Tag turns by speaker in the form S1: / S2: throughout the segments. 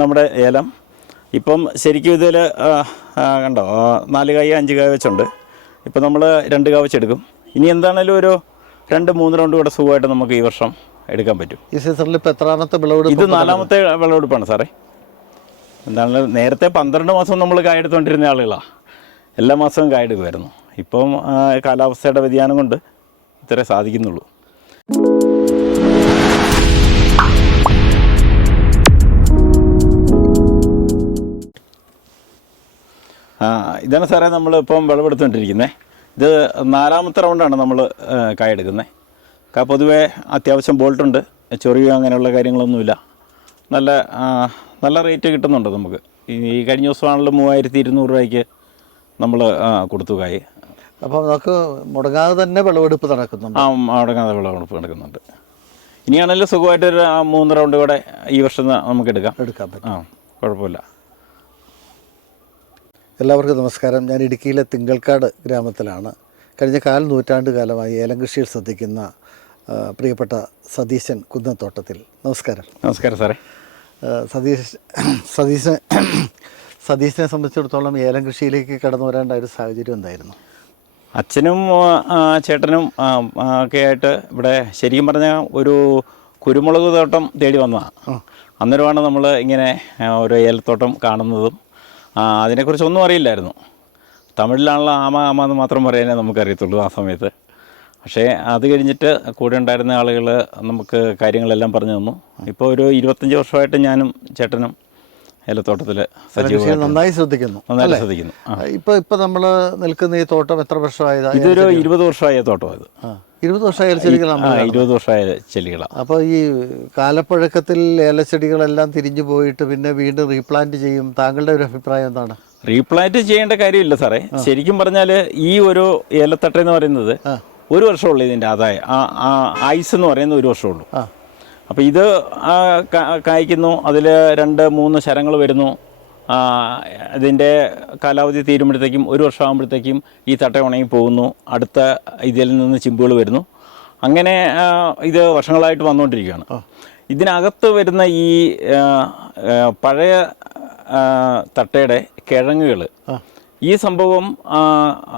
S1: നമ്മുടെ ഏലം. ഇപ്പം ശരിക്കും ഇതിൽ കണ്ടോ നാല് കായ അഞ്ച് കായ വെച്ചുണ്ട് ഇപ്പം നമ്മൾ രണ്ട് കായ വെച്ചെടുക്കും. ഇനി എന്താണേലും ഒരു രണ്ട് മൂന്ന് റൗണ്ട് കൂടെ സുഖമായിട്ട് നമുക്ക് ഈ വർഷം എടുക്കാൻ പറ്റും.
S2: ഈ സീസണിൽ ഇപ്പോൾ എത്രാമത്തെ വിളവെടുപ്പ്
S1: ഇത് നാലാമത്തെ വിളവെടുപ്പാണ് സാറേ. എന്താണ് നേരത്തെ പന്ത്രണ്ട് മാസം നമ്മൾ കായ എടുത്തുകൊണ്ടിരുന്ന ആളുകളാണ് എല്ലാ മാസവും കായ എടുക്കുമായിരുന്നു. ഇപ്പം കാലാവസ്ഥയുടെ വ്യതിയാനം കൊണ്ട് ഇത്രേ സാധിക്കുന്നുള്ളൂ. ഇതാണ് സാറേ നമ്മൾ ഇപ്പം വിളവെടുത്തുകൊണ്ടിരിക്കുന്നത് ഇത് നാലാമത്തെ റൗണ്ടാണ് നമ്മൾ കായ എടുക്കുന്നത് കാ പൊതുവേ അത്യാവശ്യം ബോൾട്ടുണ്ട്. ചൊറിയോ അങ്ങനെയുള്ള കാര്യങ്ങളൊന്നുമില്ല. നല്ല നല്ല റേറ്റ് കിട്ടുന്നുണ്ട് നമുക്ക്. ഈ കഴിഞ്ഞ ദിവസമാണല്ലോ മൂവായിരത്തി ഇരുന്നൂറ് രൂപയ്ക്ക് നമ്മൾ കൊടുത്തു കായ്.
S2: അപ്പോൾ നമുക്ക് മുടങ്ങാതെ തന്നെ വിളവെടുപ്പ് നടക്കുന്നുണ്ട്.
S1: ആ മുടങ്ങാതെ വിളവെടുപ്പ് നടക്കുന്നുണ്ട്. ഇനിയാണെങ്കിലും സുഖമായിട്ടൊരു മൂന്ന് റൗണ്ട് കൂടെ ഈ വർഷം നമുക്ക് എടുക്കാം.
S2: എടുക്കാൻ പറ്റും.
S1: ആ കുഴപ്പമില്ല.
S2: എല്ലാവർക്കും നമസ്കാരം. ഞാൻ ഇടുക്കിയിലെ തിങ്കൾക്കാട് ഗ്രാമത്തിലാണ്. കഴിഞ്ഞ കാൽ നൂറ്റാണ്ട് കാലമായി ഏലം കൃഷിയിൽ ശ്രദ്ധിക്കുന്ന പ്രിയപ്പെട്ട സതീശൻ കുന്നത്തോട്ടത്തിൽ. നമസ്കാരം.
S1: നമസ്കാരം സാറേ.
S2: സതീശ് സതീഷ് സതീശൻ സതീശനെ സംബന്ധിച്ചിടത്തോളം ഏലം കൃഷിയിലേക്ക് കടന്നു വരേണ്ട ഒരു സാഹചര്യം എന്തായിരുന്നു?
S1: അച്ഛനും ചേട്ടനും ഒക്കെ ആയിട്ട് ഇവിടെ ശരിക്കും പറഞ്ഞാൽ ഒരു കുരുമുളക് തോട്ടം തേടി വന്നതാണ് അന്നേരമാണ് നമ്മൾ ഇങ്ങനെ ഒരു ഏലത്തോട്ടം കാണുന്നതും ആ, അതിനെക്കുറിച്ചൊന്നും അറിയില്ലായിരുന്നു. തമിഴിലാണല്ലോ ആമ ആമ എന്ന് മാത്രം പറയാനേ നമുക്കറിയത്തുള്ളൂ ആ സമയത്ത്. പക്ഷേ അത് കഴിഞ്ഞിട്ട് കൂടെ ഉണ്ടായിരുന്ന ആളുകൾ നമുക്ക് കാര്യങ്ങളെല്ലാം പറഞ്ഞു തന്നു. ഇപ്പോൾ ഒരു ഇരുപത്തഞ്ച് വർഷമായിട്ട് ഞാനും ചേട്ടനും ഏലത്തോട്ടത്തിൽ സജീവമായിട്ട്
S2: നന്നായി ശ്രദ്ധിക്കുന്നു.
S1: നന്നായി ശ്രദ്ധിക്കുന്നു.
S2: ഇപ്പോൾ ഇപ്പോൾ നമ്മൾ നിൽക്കുന്ന ഈ തോട്ടം എത്ര വർഷമായതാണ്
S1: ഇതൊരു ഇരുപത് വർഷമായ തോട്ടം ഇത്
S2: ആ. ഇരുപത് വർഷമായ
S1: ഇലച്ചെടികളാണ് ഇരുപത് വർഷമായ ചെടികളാണ്
S2: അപ്പോൾ ഈ കാലപ്പഴക്കത്തിൽ ഏലച്ചെടികളെല്ലാം തിരിഞ്ഞു പോയിട്ട് പിന്നെ വീണ്ടും റീപ്ലാന്റ് ചെയ്യും. താങ്കളുടെ ഒരു അഭിപ്രായം എന്താണ്?
S1: റീപ്ലാന്റ് ചെയ്യേണ്ട കാര്യമില്ല സാറേ. ശരിക്കും പറഞ്ഞാൽ ഈ ഒരു ഏലത്തട്ട എന്ന് പറയുന്നത് ഒരു വർഷമുള്ളൂ ഇതിന്റെ ആദായം. ആ ആ ആയുസ് എന്ന് പറയുന്നത് ഒരു വർഷമുള്ളൂ. അപ്പോൾ ഇത് കായ്ക്കുന്നു. അതിൽ രണ്ട് മൂന്ന് ശരങ്ങൾ വരുന്നു. ഇതിന്റെ കാലാവധി തീരുമ്പോഴത്തേക്കും ഒരു വർഷമാകുമ്പോഴത്തേക്കും ഈ തട്ട ഉണങ്ങി പോകുന്നു. അടുത്ത ഇതിൽ നിന്ന് ചിമ്പുകൾ വരുന്നു. അങ്ങനെ ഇത് വർഷങ്ങളായിട്ട് വന്നുകൊണ്ടിരിക്കുകയാണ്. ഇതിനകത്ത് വരുന്ന ഈ പഴയ തട്ടയുടെ കിഴങ്ങുകൾ ഈ സംഭവം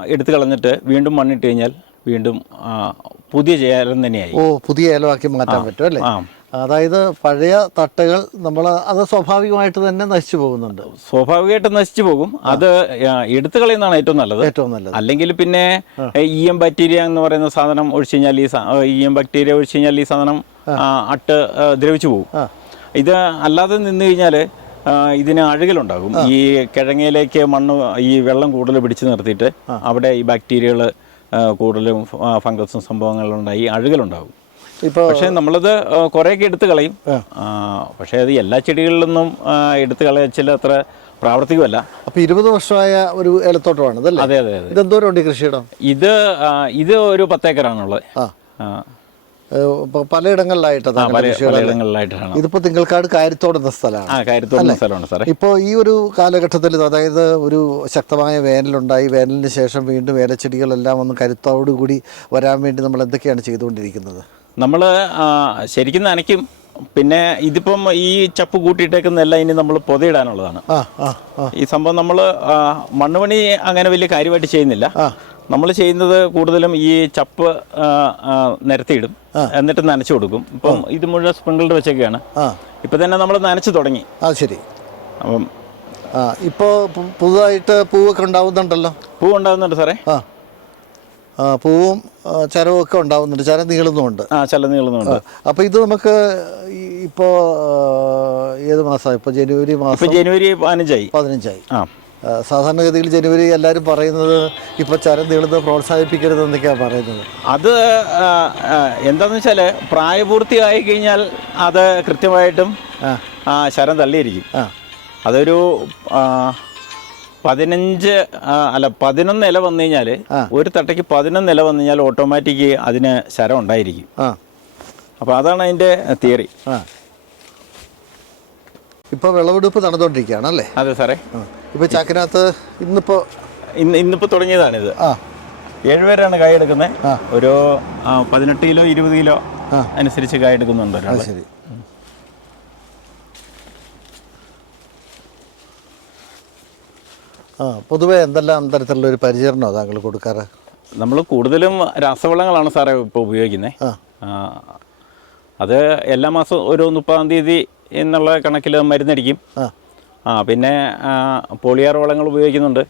S1: എടുത്തു കളഞ്ഞിട്ട് വീണ്ടും മണ്ണിട്ട് കഴിഞ്ഞാൽ വീണ്ടും പുതിയ ചേലം തന്നെയായി.
S2: ഓ പുതിയ ഏലമാക്കി മാറ്റാൻ പറ്റും അല്ലേ?
S1: ആ.
S2: അതായത് പഴയ തട്ടകൾ നമ്മൾ അത് സ്വാഭാവികമായിട്ട് തന്നെ നശിച്ചു പോകുന്നുണ്ട്.
S1: സ്വാഭാവികമായിട്ട് നശിച്ചു പോകും. അത് എടുത്തു കളയുന്നതാണ് ഏറ്റവും നല്ലത്.
S2: ഏറ്റവും നല്ലത്.
S1: അല്ലെങ്കിൽ പിന്നെ ഇ എം ബാക്ടീരിയ എന്ന് പറയുന്ന സാധനം ഒഴിച്ചു കഴിഞ്ഞാൽ ഈ ഇ എം ബാക്ടീരിയ ഒഴിച്ചു കഴിഞ്ഞാൽ ഈ സാധനം അട്ട് ദ്രവിച്ചു പോകും. ഇത് അല്ലാതെ നിന്ന് കഴിഞ്ഞാൽ ഇതിന് അഴുകലുണ്ടാകും. ഈ കിഴങ്ങയിലേക്ക് മണ്ണ് ഈ വെള്ളം കൂടുതൽ പിടിച്ചു നിർത്തിയിട്ട് അവിടെ ഈ ബാക്ടീരിയകൾ കൂടുതലും ഫംഗസും സംഭവങ്ങളുണ്ടായി അഴുകലുണ്ടാകും. പക്ഷേ നമ്മളത് കുറേയൊക്കെ എടുത്തു കളയും. പക്ഷേ അത് എല്ലാ ചെടികളിലൊന്നും എടുത്തു കളയച്ചില്ല അത്ര പ്രാവർത്തികമല്ല.
S2: അപ്പോൾ ഇരുപത് വർഷമായ ഒരു ഏലത്തോട്ടമാണ്
S1: അതെ അതെ അതെ.
S2: ഇതെന്തോരം ഉണ്ട് കൃഷിയിടം?
S1: ഇത് ഇത് ഒരു പത്തേക്കറാണുള്ളത്.
S2: പലയിടങ്ങളിലായിട്ടാണ്
S1: പലയിടങ്ങളിലായിട്ടാണ്.
S2: ഇതിപ്പോ തിങ്കൾക്കാട് സ്ഥലമാണ്.
S1: ആ കാര്യത്തോടുന്ന സ്ഥലമാണ് സാറേ.
S2: ഇപ്പോൾ ഈ ഒരു കാലഘട്ടത്തിൽ അതായത് ഒരു ശക്തമായ വേനലുണ്ടായി വേനലിന് ശേഷം വീണ്ടും ഏലച്ചെടികളെല്ലാം ഒന്ന് കരുത്തോടുകൂടി വരാൻ വേണ്ടി നമ്മൾ എന്തൊക്കെയാണ് ചെയ്തുകൊണ്ടിരിക്കുന്നത്?
S1: നമ്മൾ ശരിക്കും നനയ്ക്കും. പിന്നെ ഇതിപ്പം ഈ ചപ്പ് കൂട്ടിയിട്ടേക്കുന്നതെല്ലാം ഇനി നമ്മൾ പൊതയിടാനുള്ളതാണ്. ഈ സംഭവം നമ്മൾ മണ്ണുപണി അങ്ങനെ വലിയ കാര്യമായിട്ട് ചെയ്യുന്നില്ല. നമ്മൾ ചെയ്യുന്നത് കൂടുതലും ഈ ചപ്പ് നിരത്തിയിടും. എന്നിട്ട് നനച്ചു കൊടുക്കും. ഇപ്പം ഇത് മുഴുവൻ സ്പ്രിങ്കിൾഡ് വെച്ചൊക്കെയാണ്. ഇപ്പം തന്നെ നമ്മൾ നനച്ചു തുടങ്ങി.
S2: ആ ശരി.
S1: അപ്പം
S2: ഇപ്പോൾ പുതുതായിട്ട് പൂവൊക്കെ ഉണ്ടാവുന്നുണ്ടല്ലോ?
S1: പൂ ഉണ്ടാവുന്നുണ്ട് സാറേ
S2: പൂവും ചരവും ഒക്കെ ഉണ്ടാവുന്നുണ്ട്. ചരം നീളുന്നുമുണ്ട്.
S1: ആ ചല നീളുന്നുണ്ട്.
S2: അപ്പോൾ ഇത് നമുക്ക് ഇപ്പോ ഇപ്പോൾ ഏത് മാസമാണ് ഇപ്പോൾ ജനുവരി
S1: ഇപ്പം
S2: മാസം
S1: ജനുവരി പതിനഞ്ചായി.
S2: പതിനഞ്ചായി.
S1: ആ.
S2: സാധാരണഗതിയിൽ ജനുവരി എല്ലാവരും പറയുന്നത് ഇപ്പോൾ ചരം നീളുന്നത് പ്രോത്സാഹിപ്പിക്കരുത് എന്നൊക്കെയാണ് പറയുന്നത്.
S1: അത് ആ, ആ, എന്താന്ന് വെച്ചാൽ പ്രായപൂർത്തിയായി കഴിഞ്ഞാൽ അത് കൃത്യമായിട്ടും
S2: ആ,
S1: ശരം തള്ളിയിരിക്കും.
S2: ആ.
S1: അതൊരു ആ, പതിനഞ്ച് അല്ല പതിനൊന്ന് ഇല വന്നു കഴിഞ്ഞാൽ ഒരു തട്ടയ്ക്ക് പതിനൊന്ന് ഇല വന്നു കഴിഞ്ഞാൽ ഓട്ടോമാറ്റിക് അതിന് ശരം ഉണ്ടായിരിക്കും.
S2: അപ്പൊ
S1: അപ്പോൾ അതാണ് അതിന്റെ തിയറി
S2: ഇപ്പൊ ഇപ്പോൾ വിളവെടുപ്പ് നടന്നുകൊണ്ടിരിക്കുകയാണ് അല്ലേ?
S1: അതെ സാറേ.
S2: ഇപ്പൊ ഇപ്പോൾ ചാക്കിനകത്ത് ഇന്നിപ്പോ
S1: ഇന്ന് ഇന്നിപ്പോൾ തുടങ്ങിയതാണിത്. ഏഴുപേരാണ് കായ എടുക്കുന്നത്. ഒരു പതിനെട്ട് കിലോ ഇരുപത് കിലോ അനുസരിച്ച് കായ എടുക്കുന്നുണ്ട് ഒരാൾ
S2: ശരി. ആ പൊതുവേ എന്തെല്ലാം തരത്തിലുള്ള ഒരു പരിചരണമോ താങ്കൾ കൊടുക്കാറ്?
S1: നമ്മൾ കൂടുതലും രാസവളങ്ങളാണ് സാറേ ഇപ്പോൾ ഉപയോഗിക്കുന്നത് അത് എല്ലാ മാസവും ഒരു മുപ്പതാം തീയതി എന്നുള്ള കണക്കിൽ മരുന്നടിക്കും.
S2: ആ.
S1: പിന്നെ പോളിയാർ വളങ്ങൾ ഉപയോഗിക്കുന്നുണ്ട്.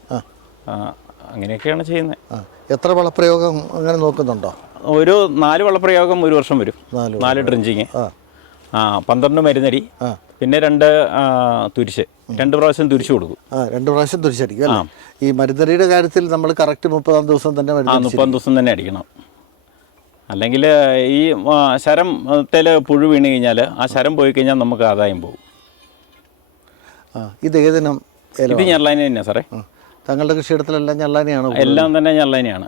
S1: അങ്ങനെയൊക്കെയാണ് ചെയ്യുന്നത്
S2: എത്ര വളപ്രയോഗം അങ്ങനെ നോക്കുന്നുണ്ടോ?
S1: ഒരു നാല് വളപ്രയോഗം ഒരു വർഷം വരും.
S2: നാല്
S1: ഡ്രിഞ്ചിങ്.
S2: ആ.
S1: പന്ത്രണ്ട് മരുന്നടി. പിന്നെ രണ്ട് തുരിശ്. രണ്ട് പ്രാവശ്യം തുരിച്ചു കൊടുക്കും.
S2: ആ രണ്ട് പ്രാവശ്യം തുരിച്ചടിക്കും അല്ലേ? ഈ മരുന്നറിയുടെ കാര്യത്തിൽ നമ്മൾ കറക്റ്റ് മുപ്പതാം ദിവസം തന്നെ
S1: മുപ്പതാം ദിവസം തന്നെ അടിക്കണം. അല്ലെങ്കിൽ ഈ ശരം ശരത്തിൽ പുഴു വീണ് കഴിഞ്ഞാൽ ആ ശരം പോയി കഴിഞ്ഞാൽ നമുക്ക് ആദായം പോകും.
S2: ഇത് ഏതിനും
S1: ഇത് ഞെള്ളാനി തന്നെയാണ് സാറേ.
S2: തങ്ങളുടെ താങ്കളുടെ കൃഷിയിടത്തിലെല്ലാം ഞെള്ളാനിയാണ്
S1: എല്ലാം തന്നെ ഞെള്ളാനിയാണ്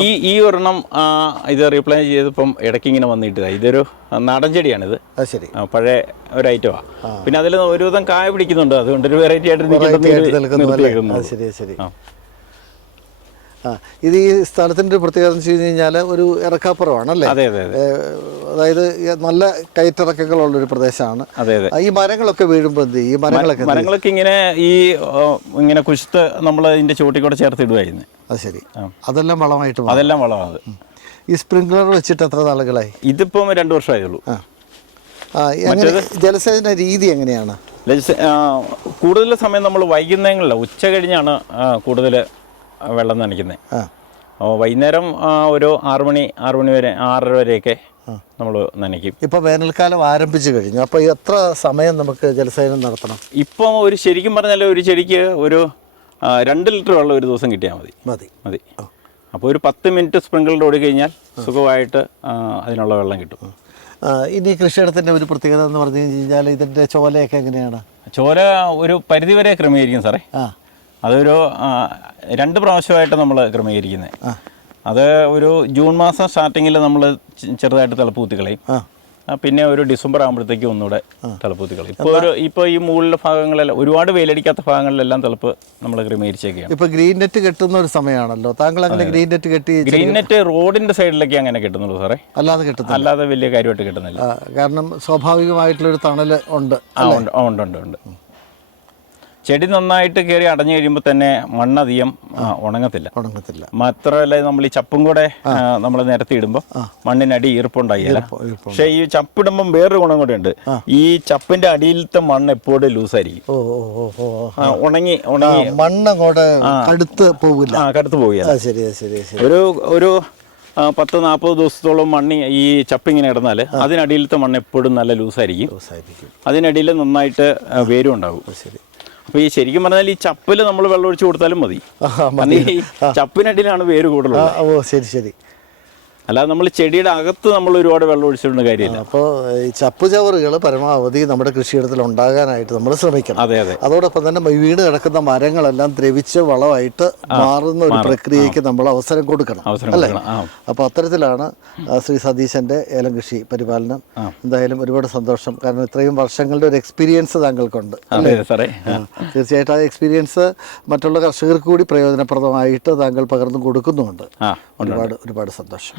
S1: ഈ ഈ ഒരെണ്ണം ഇത് റീപ്ലൈ ചെയ്തപ്പം ഇടയ്ക്ക് ഇങ്ങനെ വന്നിട്ട് ഇതൊരു നാടൻ ചെടിയാണിത്.
S2: ശരി.
S1: പഴയ ഒരു ഐറ്റമാണ് പിന്നെ അതിൽ ഒരുവിധം കായ പിടിക്കുന്നുണ്ട്. അതുകൊണ്ട് ഒരു വെറൈറ്റി ആയിട്ട്
S2: ശരി ശരി.
S1: ആ.
S2: ഇത് ഈ സ്ഥലത്തിന്റെ ഒരു പ്രത്യേകത എന്ന് വെച്ച് കഴിഞ്ഞ് കഴിഞ്ഞാൽ ഒരു ഇറക്കാപ്പുറമാണല്ലേ?
S1: അല്ലേ അതെ അതെ.
S2: അതായത് നല്ല കയറ്റിറക്കങ്ങളുള്ള ഒരു പ്രദേശമാണ്.
S1: അതെ അതെ.
S2: ഈ മരങ്ങളൊക്കെ വീഴുമ്പോൾ എന്ത് ഈ മരങ്ങളൊക്കെ?
S1: മരങ്ങളൊക്കെ ഇങ്ങനെ ഈ ഇങ്ങനെ കുശത്ത് നമ്മൾ ഇതിന്റെ ചോട്ടിൽ കൂടെ ചേർത്ത് ഇടുമായിരുന്നു
S2: അത് ശരി. അതെല്ലാം വളമായിട്ട് മാറും.
S1: അതെല്ലാം വളമാണ്.
S2: ഈ സ്പ്രിംഗ്ലർ വെച്ചിട്ട് എത്ര നാളുകളായി?
S1: ഇതിപ്പം രണ്ടു വർഷമായുള്ളൂ.
S2: ആ. ആ എങ്ങനെ ജലസേചന രീതി എങ്ങനെയാണ്?
S1: ആ, കൂടുതൽ സമയം നമ്മൾ വൈകുന്നേരങ്ങളിലാണ് ഉച്ച കഴിഞ്ഞാണ് കൂടുതൽ വെള്ളം നനയ്ക്കുന്നത്.
S2: ആ.
S1: വൈകുന്നേരം ആ, ഒരു ആറ് മണി ആറ് മണി വരെ ആറര വരെയൊക്കെ നമ്മൾ നനയ്ക്കും.
S2: ഇപ്പോൾ വേനൽക്കാലം ആരംഭിച്ചു കഴിഞ്ഞു. അപ്പോൾ എത്ര സമയം നമുക്ക് ജലസേചനം നടത്തണം?
S1: ഇപ്പം ഒരു ശരിക്കും പറഞ്ഞാൽ ഒരു ചെടിക്ക് ഒരു രണ്ട് ലിറ്റർ വെള്ളം ഒരു ദിവസം കിട്ടിയാൽ മതി.
S2: മതി.
S1: മതി. അപ്പോൾ ഒരു പത്ത് മിനിറ്റ് സ്പ്രിങ്കിളിൽ ഓടി കഴിഞ്ഞാൽ സുഖമായിട്ട് അതിനുള്ള വെള്ളം കിട്ടും.
S2: ഇനി കൃഷിയിടത്തിന്റെ ഒരു പ്രത്യേകത എന്ന് പറഞ്ഞു കഴിഞ്ഞാൽ ഇതിന്റെ ചോലയൊക്കെ എങ്ങനെയാണ്?
S1: ചോല ഒരു പരിധിവരെ ക്രമീകരിക്കും സാറേ. അതൊരു രണ്ട് പ്രാവശ്യമായിട്ട് നമ്മൾ ക്രമീകരിക്കുന്നത് അത് ഒരു ജൂൺ മാസം സ്റ്റാർട്ടിങ്ങിൽ നമ്മൾ ചെറുതായിട്ട് തിളപ്പ് കുത്തിക്കളയും പിന്നെ ഒരു ഡിസംബർ ആകുമ്പോഴത്തേക്കും ഒന്നുകൂടെ തിളപ്പൂത്തി കളയും ഇപ്പോൾ ഒരു ഇപ്പോൾ ഈ മുകളിലെ ഭാഗങ്ങളെല്ലാം ഒരുപാട് വെയിലടിക്കാത്ത ഭാഗങ്ങളിലെല്ലാം തിളപ്പ് നമ്മൾ ക്രമീകരിച്ചൊക്കെയാണ്
S2: ഇപ്പോൾ ഗ്രീൻ നെറ്റ് കെട്ടുന്ന ഒരു സമയമാണല്ലോ. താങ്കൾ അങ്ങനെ ഗ്രീൻ നെറ്റ് കെട്ടി
S1: ഗ്രീൻ നെറ്റ് റോഡിന്റെ സൈഡിലൊക്കെ അങ്ങനെ കിട്ടുന്നുള്ളൂ സാറേ.
S2: അല്ലാതെ കെട്ടുന്നു
S1: അല്ലാതെ വലിയ കാര്യമായിട്ട് കിട്ടുന്നില്ല.
S2: കാരണം സ്വാഭാവികമായിട്ടുള്ളൊരു തണൽ ഉണ്ട്
S1: ഉണ്ട് ഉണ്ട് ഉണ്ട് ചെടി നന്നായിട്ട് കയറി അടഞ്ഞു കഴിയുമ്പോൾ തന്നെ മണ്ണധികം ഉണങ്ങത്തില്ല.
S2: ഉണങ്ങത്തില്ല.
S1: മാത്രമല്ല നമ്മൾ ഈ ചപ്പും കൂടെ നമ്മൾ നിരത്തി ഇടുമ്പോൾ മണ്ണിനടി ഈർപ്പുണ്ടായില്ല പക്ഷേ ഈ ചപ്പിടുമ്പം വേറൊരു ഗുണം കൂടെ ഉണ്ട്. ഈ ചപ്പിന്റെ അടിയിലത്തെ മണ്ണ് എപ്പോഴും ലൂസായിരിക്കും. ഉണങ്ങി ഉണങ്ങി.
S2: മണ്ണ് അങ്ങോട്ട് കടുത്ത് പോകില്ല
S1: ആ കടുത്ത്
S2: പോകില്ല
S1: ഒരു ഒരു പത്ത് നാൽപ്പത് ദിവസത്തോളം മണ്ണി ഈ ചപ്പിങ്ങനെ ഇടന്നാൽ അതിനടിയിലത്തെ മണ്ണ് എപ്പോഴും നല്ല ലൂസായിരിക്കും. അതിനടിയിൽ നന്നായിട്ട് വേരും ഉണ്ടാവും.
S2: ശരി.
S1: അപ്പോൾ ഈ ശരിക്കും പറഞ്ഞാൽ ഈ ചപ്പിൽ നമ്മൾ വെള്ളം ഒഴിച്ചു കൊടുത്താലും മതി. ഈ ചപ്പിനടിയിലാണ് വേര് കൂടുതലുള്ളത്.
S2: ഓ ശരി ശരി.
S1: അല്ലാതെ നമ്മൾ ചെടിയുടെ അകത്ത് നമ്മൾ ഒരുപാട് വെള്ളം ഒഴിച്ചിടേണ്ട കാര്യമില്ല.
S2: അപ്പോൾ ഈ ചപ്പുചവറുകൾ പരമാവധി നമ്മുടെ കൃഷിയിടത്തിൽ ഉണ്ടാകാനായിട്ട് നമ്മൾ ശ്രമിക്കണം.
S1: അതെ അതെ.
S2: അതോടൊപ്പം തന്നെ വീട് കിടക്കുന്ന മരങ്ങളെല്ലാം ദ്രവിച്ച് വളമായിട്ട് മാറുന്ന ഒരു പ്രക്രിയയ്ക്ക് നമ്മൾ അവസരം കൊടുക്കണം അല്ലേ. അപ്പോൾ അത്തരത്തിലാണ് ശ്രീ സതീശന്റെ ഏലം കൃഷി പരിപാലനം. എന്തായാലും ഒരുപാട് സന്തോഷം. കാരണം ഇത്രയും വർഷങ്ങളുടെ ഒരു എക്സ്പീരിയൻസ് താങ്കൾക്കുണ്ട്
S1: സാറേ.
S2: തീർച്ചയായിട്ടും ആ എക്സ്പീരിയൻസ് മറ്റുള്ള കർഷകർക്ക് കൂടി പ്രയോജനപ്രദമായിട്ട് താങ്കൾ പകർന്നു കൊടുക്കുന്നുമുണ്ട്. ഒരുപാട് ഒരുപാട് സന്തോഷം.